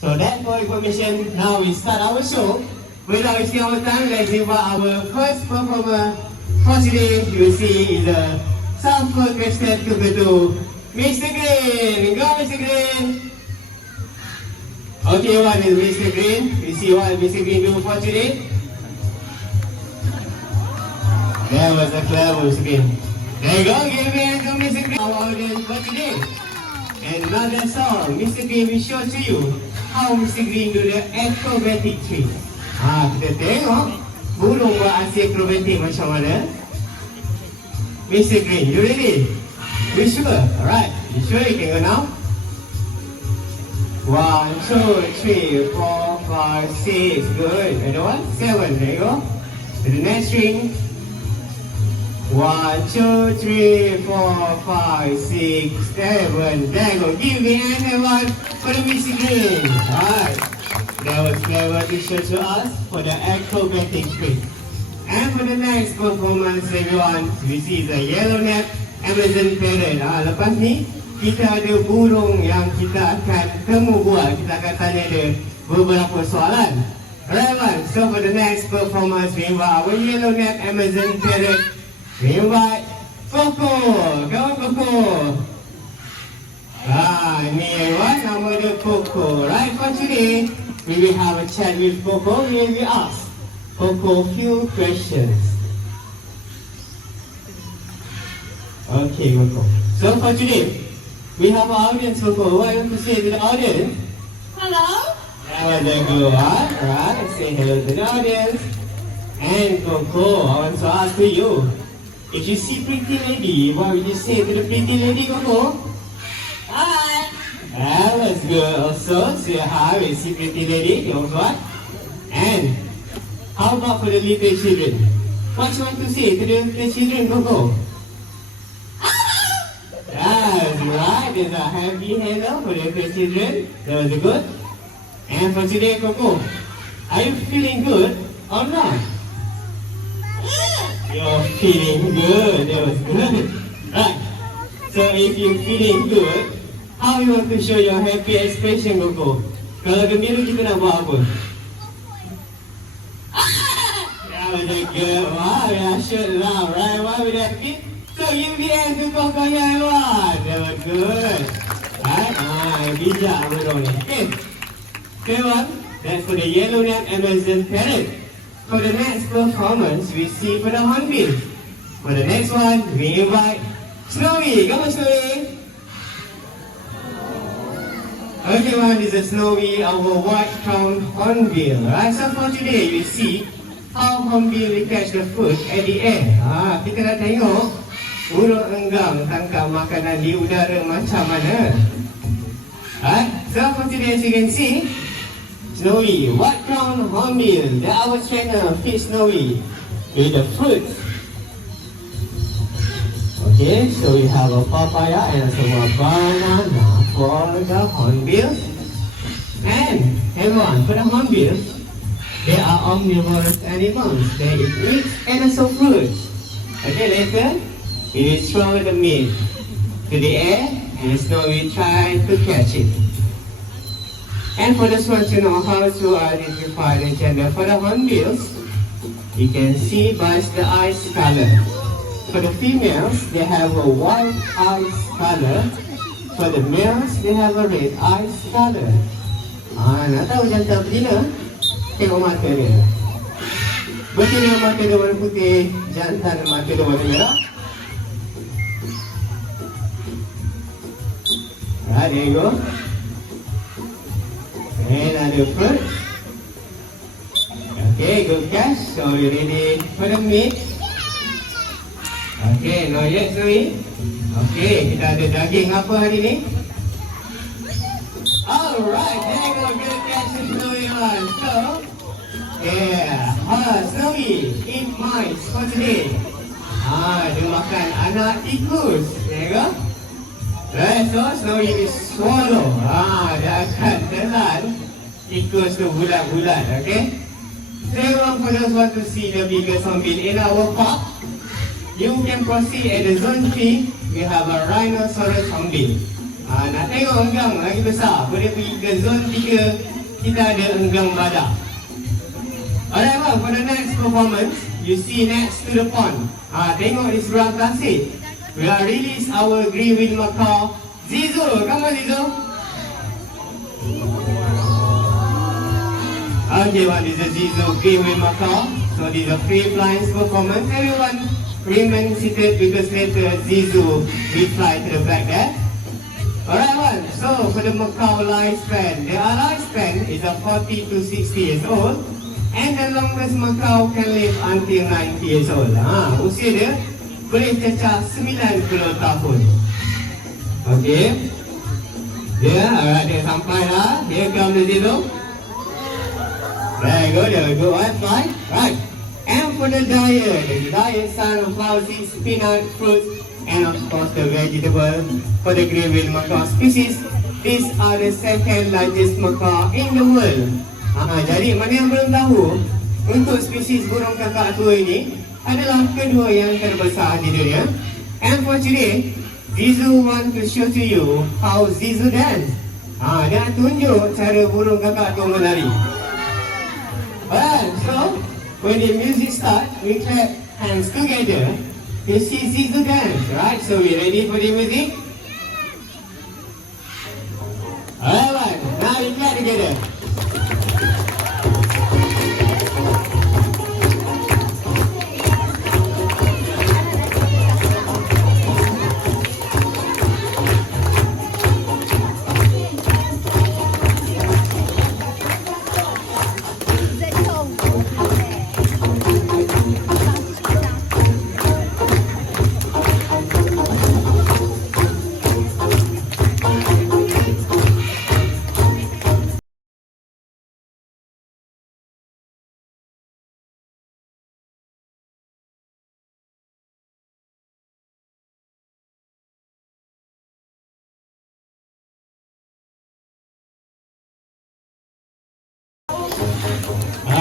So that for information, now we start our show. Without wasting our time, let's invite our first performer for today. You see is a sample question to Mr. Green. Go Mr. Green. Okay, one is Mr. Green. We see what Mr. Green do for today. That was a clever Mr. Green. There you go, give me a hand to Mr. Green. Our audience for today. And another song, Mr. Green will show to you how Mr. Green do the acrobatic trick. Kita tengok burung buat aksi akrobatik macam mana. Mr. Green, you ready? You sure? Alright, you sure you can go now? 1, 2, 3, 4, 5, 6, good. Another one? 7, there you go. To the next string. 1, 2, 3, 4, 5, 6, 7. There you go. Give me another one for the Mr. Green. Alright. That was clever to show to us for the acrobatic trick. And for the next performance, everyone, we see the yellow-necked Amazon parrot. Lepas ni, kita ada burung yang kita akan temu buat. Kita akan tanya dia beberapa soalan. Alright, one. So for the next performance, we invite our yellow-necked Amazon parrot. We invite Coco. Come on, Coco. Ni everyone, nama dia Coco. Right, for today, we will have a chat with Coco. We will ask Coco few questions. Okay, Coco. So for today, we have our audience, Coco. What do you want to say to the audience? Hello. That was a good one. Right, say hello to the audience. And Coco, I want to ask to you, if you see pretty lady, what would you say to the pretty lady, Coco? Hi. That was good also. Say hi with see pretty lady. Close one. And how about for the little children? What you want to say to the little children, Coco? That's right. There's a happy hello for the little children. That was good. And for today, Coco, are you feeling good or not? You're feeling good. That was good. Right. So if you're feeling good, how you want to show your happy expression, Coco? Kalau gembira kita nak buat apa? That was a good one. Yeah, should laugh, right? Why we happy? So give the hand to Coco here, everyone. That was good. Right? Bijak burung ni. Okay. Third one, that's for the yellow-necked Amazon parrot. For the next performance, we see for the hornbill. For the next one, we invite Snowy. Come on, Snowy. Okay, one is a Snowy, our white-crowned hornbill. Right, so for today, we see how hornbill will catch the food at the air. Kita nak tengok burung enggang tangkap makanan di udara macam mana. Right, so for today, as you can see, Snowy, white-crowned hornbill. That our trainer feeds Snowy with the fruit. Okay, so we have a papaya and also a banana for the hornbill. And everyone, for the hornbill, they are omnivorous animals. They eat meat and also fruits. Okay, later, we will throw the meat to the air and Snowy try to catch it. And for this one to know how to identify the gender for the hornbills, you can see by the eyes color. For the females, they have a white eyes color. For the males, they have a red eyes color. Nak tahu jantan betina? Tengok mata dia. Betina mata dia warna putih, jantan mata dia warna merah. Right, there you go. And another fruit. Okay, good catch. So you ready for the meat? Okay, not yet, Zoe. Okay, kita ada daging apa hari ni? Alright, there you go. Good catch, Zoe. So, yeah. Zoe, eat mice for today. Dia makan anak tikus. There you go. Right, so Zoe is swallow. Dia akan telan tikus tu bulat-bulat, okay? So, everyone, for those want to see the biggest hornbill in our park, you can proceed at the zone 3. We have a rhinoceros hornbill. Nak tengok enggang lagi besar, boleh pergi ke zon 3. Kita ada enggang badak. Alright, well, for the next performance, you see next to the pond. Tengok di seberang plastik. We are release our green wheel macaw. Zizu, come on Zizu. Okay, one is a Zizu green wheel macaw. So this is a free flying performance. Everyone remain seated because later Zizu will fly to the back there. Alright, one. So for the macaw lifespan, their lifespan is a 40 to 60 years old. And the longest macaw can live until 90 years old. Usia dia boleh cecah 90 tahun. Okay. Alright, dia sampai lah. Here come the Zizu. There you go, there you go. Fly. Right. And for the diet son of flower seeds, peanut, fruits, and of course the vegetable for the grey wheel macaw species. These are the second largest macaw in the world. Jadi mana yang belum tahu, untuk spesies burung kakak tua ini adalah kedua yang terbesar di dunia. And for today, Zizu want to show to you how Zizu dance. Dia tunjuk cara burung kakak tua menari. Alright, so when the music start, we clap hands together. You see Zizu dance, right? So we ready for the music? Alright, now we clap together.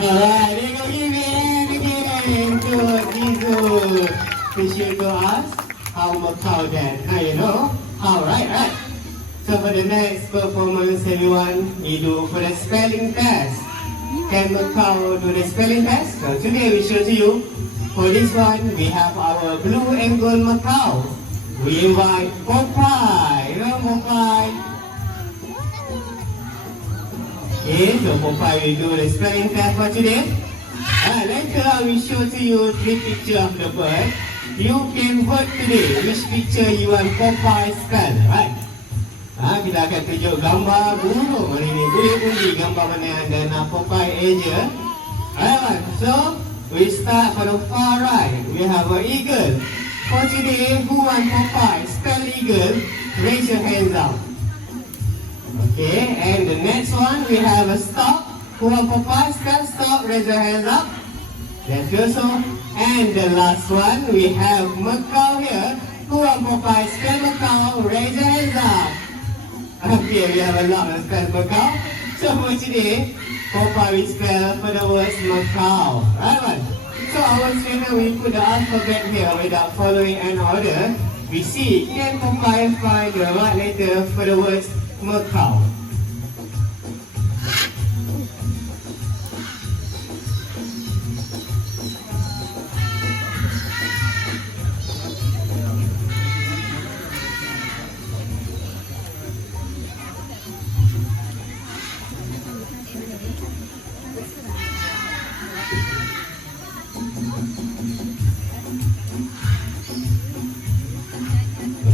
Alright, they go give it again to Zizu to show to us how macaw dance. Now you know how, right? So for the next performance, everyone, we do for the spelling test. Can macaw do the spelling test? So today we show to you. For this one, we have our blue and gold macaw. We invite Popeye. You know Popeye? Okay, so Popeye will do the spelling test for today. Later I will show to you 3 pictures of the bird. You can vote today which picture you want Popeye spell, right? Kita akan tunjuk gambar burung hari ini. Boleh undi gambar mana yang anda nak Popeye aja. Alright, so we start from the far right. We have an eagle. For today, who want Popeye spell eagle? Raise your hands up. Okay, and the next one we have a stop. Who want Popeye spell stop? Raise your hands up. That's good. So, and the last one we have macaw here. Who want Popeye spell macaw? Raise your hands up. Okay, we have a lot of spell macaw. So for today, Popeye will spell for the words macaw. Right. So our trainer will put the alphabet here without following an order. We see can Popeye find the right letter for the words macaw.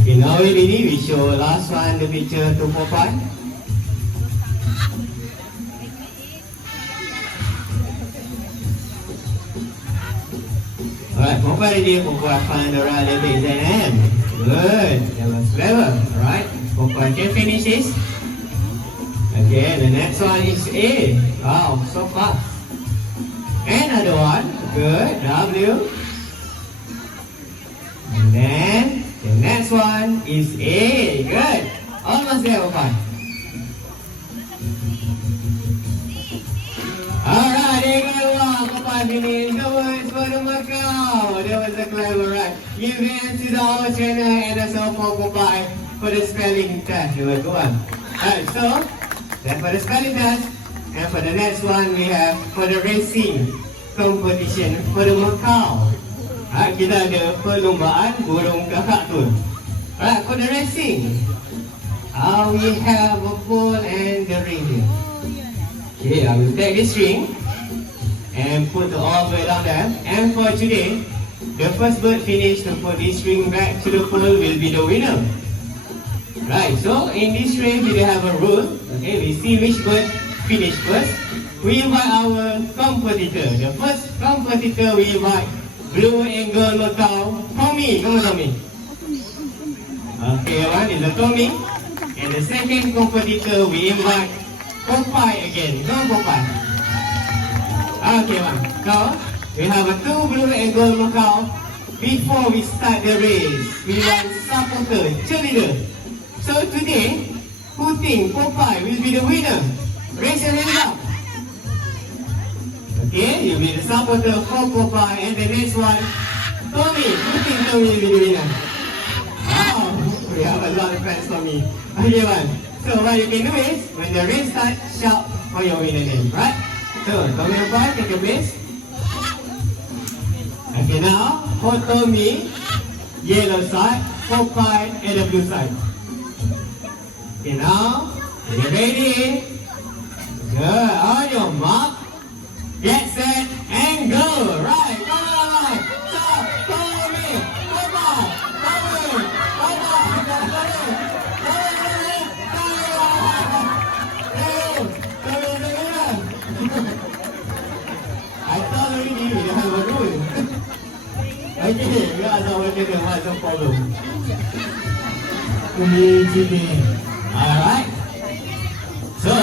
Okay, now we ready. We show last one the picture to Popeye. Alright, Popeye ready. Popeye find the right letter is an M. Good. That was clever. Alright, Popeye can finish this. Okay, the next one is A. Wow, so fast. Another one. Good. W. And then the next one is A. Good. Almost there, Popeye. Alright, there you go. Popeye finished the words for the macaw. That was a clever ride. Give hands to our trainer and also for Popeye. for the spelling test. You will go on. Alright, so that's for the spelling test. And for the next one, we have for the racing competition for the Macau. Alright, kita ada perlombaan burung kakak tu. Alright, for the racing, we have a bull and the reindeer. Okay, I will take this string and put all the way down there. And for today, the first bird finish to put this string back to the pole will be the winner. Right, so in this race we have a rule. Okay, we see which bird finish first. We invite our competitor. The first competitor we invite Blue Angle Macau, Tommy. Come on, Tommy. Okay, one is the Tommy. And the second competitor we invite Popeye again. Come on, Popeye. Okay, one. So we have a two Blue Angle Macau. Before we start the race, we want supporter, cheerleader. So today, who think Popeye will be the winner? Raise your hand up. Okay, you'll be the supporter for Popeye. And the next one, Tommy. Who think Tommy will be the winner? Wow, we have a lot of fans for me. Okay, one. So what you can do is, when the race starts, shout for your winner name, right? So, Tommy and Popeye, take your place. Okay, now, for Tommy, yellow side, Popeye, and the blue side. Okay, now, you ready? Good. On your mark, get set, and go. Right, come on, right. So, Tommy, Popeye, Tommy, I thought already we have a rule. Okay, we are the one that has a problem. Alright. So,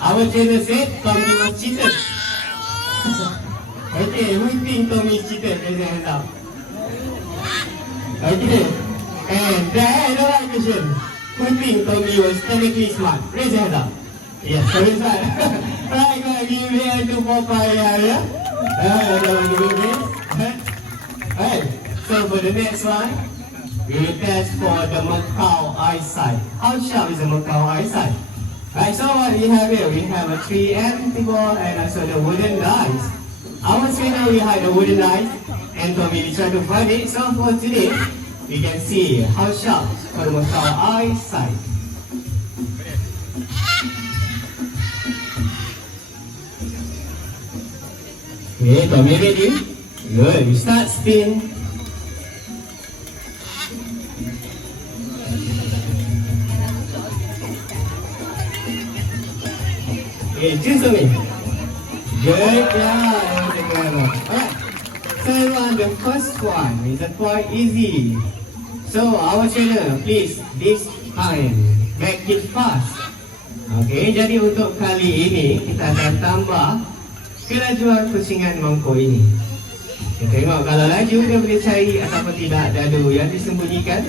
our trainer said Tommy was cheated. Okay, who think Tommy cheated? Raise your hand up. Okay. And then the right question. Who think Tommy was technically smart? Raise your hand up. Yes, Tommy is smart. Alright, go ahead, give me to Popeye area. Alright, so for the next one, we will test for the Macau eyesight. How sharp is the Macau eyesight? Right, so what we have here, we have a 3 empty ball and also the wooden dice. Our trainer will hide the wooden dice and Tommy will try to find it. So for today, we can see how sharp for the Macau eyesight. Okay, Tommy ready? Good, we start spin. Okay, choose Tommy. Good job. Alright, so on the first one is quite easy. So our trainer, please, this time, make it fast. Okay, jadi untuk kali ini kita akan tambah kelajuan pusingan mangkuk ini. Kita tengok kalau laju dia boleh cari ataupun tidak dadu yang disembunyikan.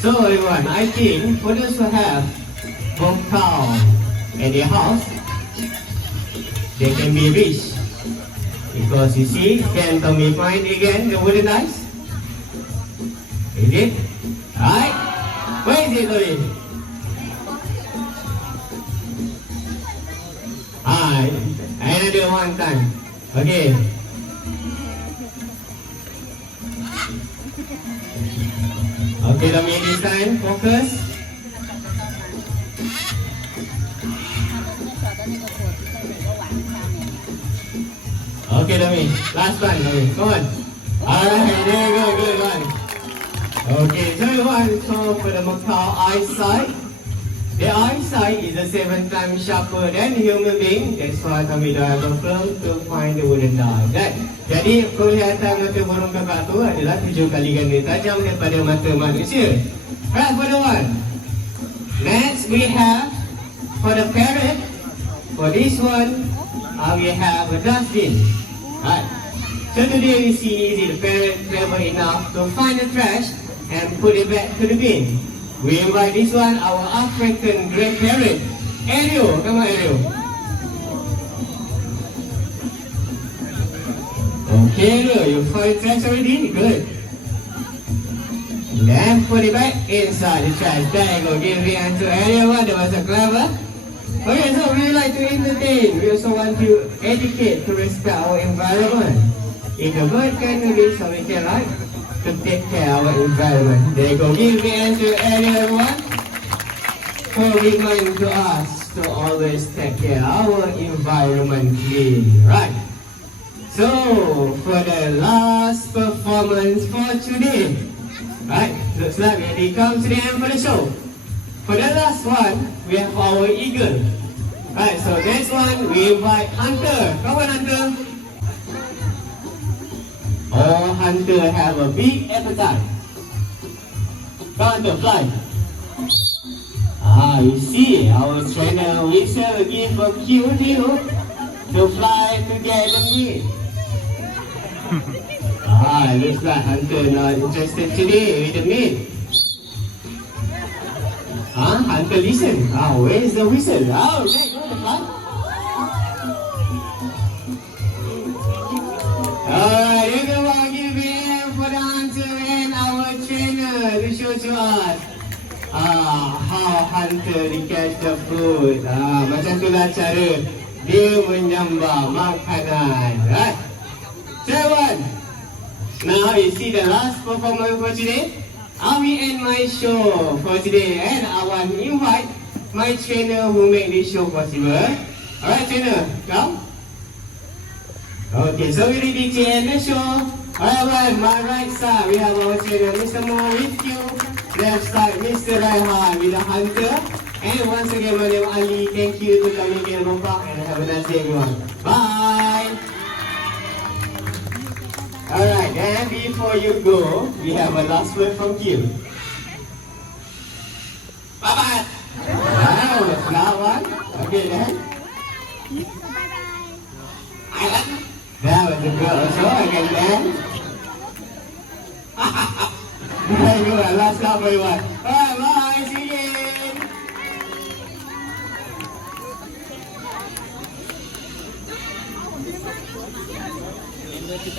So everyone, I think for those who have both cow and their house, they can be rich. Because you see, can Tommy find again the wooden dice? Is it? Right? Where is it, Tommy? Another one time. Okay. Okay, Tommy, this time, focus. Okay, Tommy, last one, Tommy, come on. Alright, there you go, good one. Okay, so everyone, so for the Macau eyesight, the eyesight is a 7 times sharper than human being. That's why Tommy don't have a film to find the wooden die. Right? Jadi penglihatan mata burung kakak tu adalah 7 kali ganda tajam daripada mata manusia. Right, for the one. Next we have for the parrot. For this one, we have a dustbin. Right. So today we see the parrot clever enough to find the trash and put it back to the bin. We invite this one, our African great parrot, Ariel. Come on, Ariel. Okay, good. You find trash already? Good. Then put it back inside the trash. There you go. Give the answer. Anyone that was a clever? Okay, so we like to entertain. We also want to educate to respect our environment. If a bird can do this, so we can like to take care of our environment. There you go. Give the answer. Anyone? So remind to us to always take care of our environment clean, right? So for the last performance for today, right? Looks like we come to the end for the show. For the last one, we have our eagle. Right, so next one we invite Hunter. Come on, Hunter. Oh, Hunter have a big appetite. Come on, fly. You see, our trainer Whistle give a cue to you to fly to get the meat. Looks like Hunter not interested today with the meat. Hunter listen. Where is the whistle? Oh, there you go, the fly. Alright, everyone give it for the Hunter and our trainer to show to us. How Hunter they catch the food. Macam itulah cara dia menyambar makanan. Right? Seven. Now you see the last performance for today. I will end my show for today and I want to invite my trainer who make this show possible. Alright, trainer, come. Okay, so we ready to end the show. Alright, my right side we have our trainer Mr. Mo with you. Left side Mr. Raihan with the Hunter. And once again my name Ali. Thank you to kami again Bangkok and have a nice day everyone. Bye. Alright, and before you go, we have a last word from Kim. Bye-bye! Wow, that's not one. Okay then. Bye-bye. That was a girl also, again then. Very good, last time everyone. Alright, bye, see you again.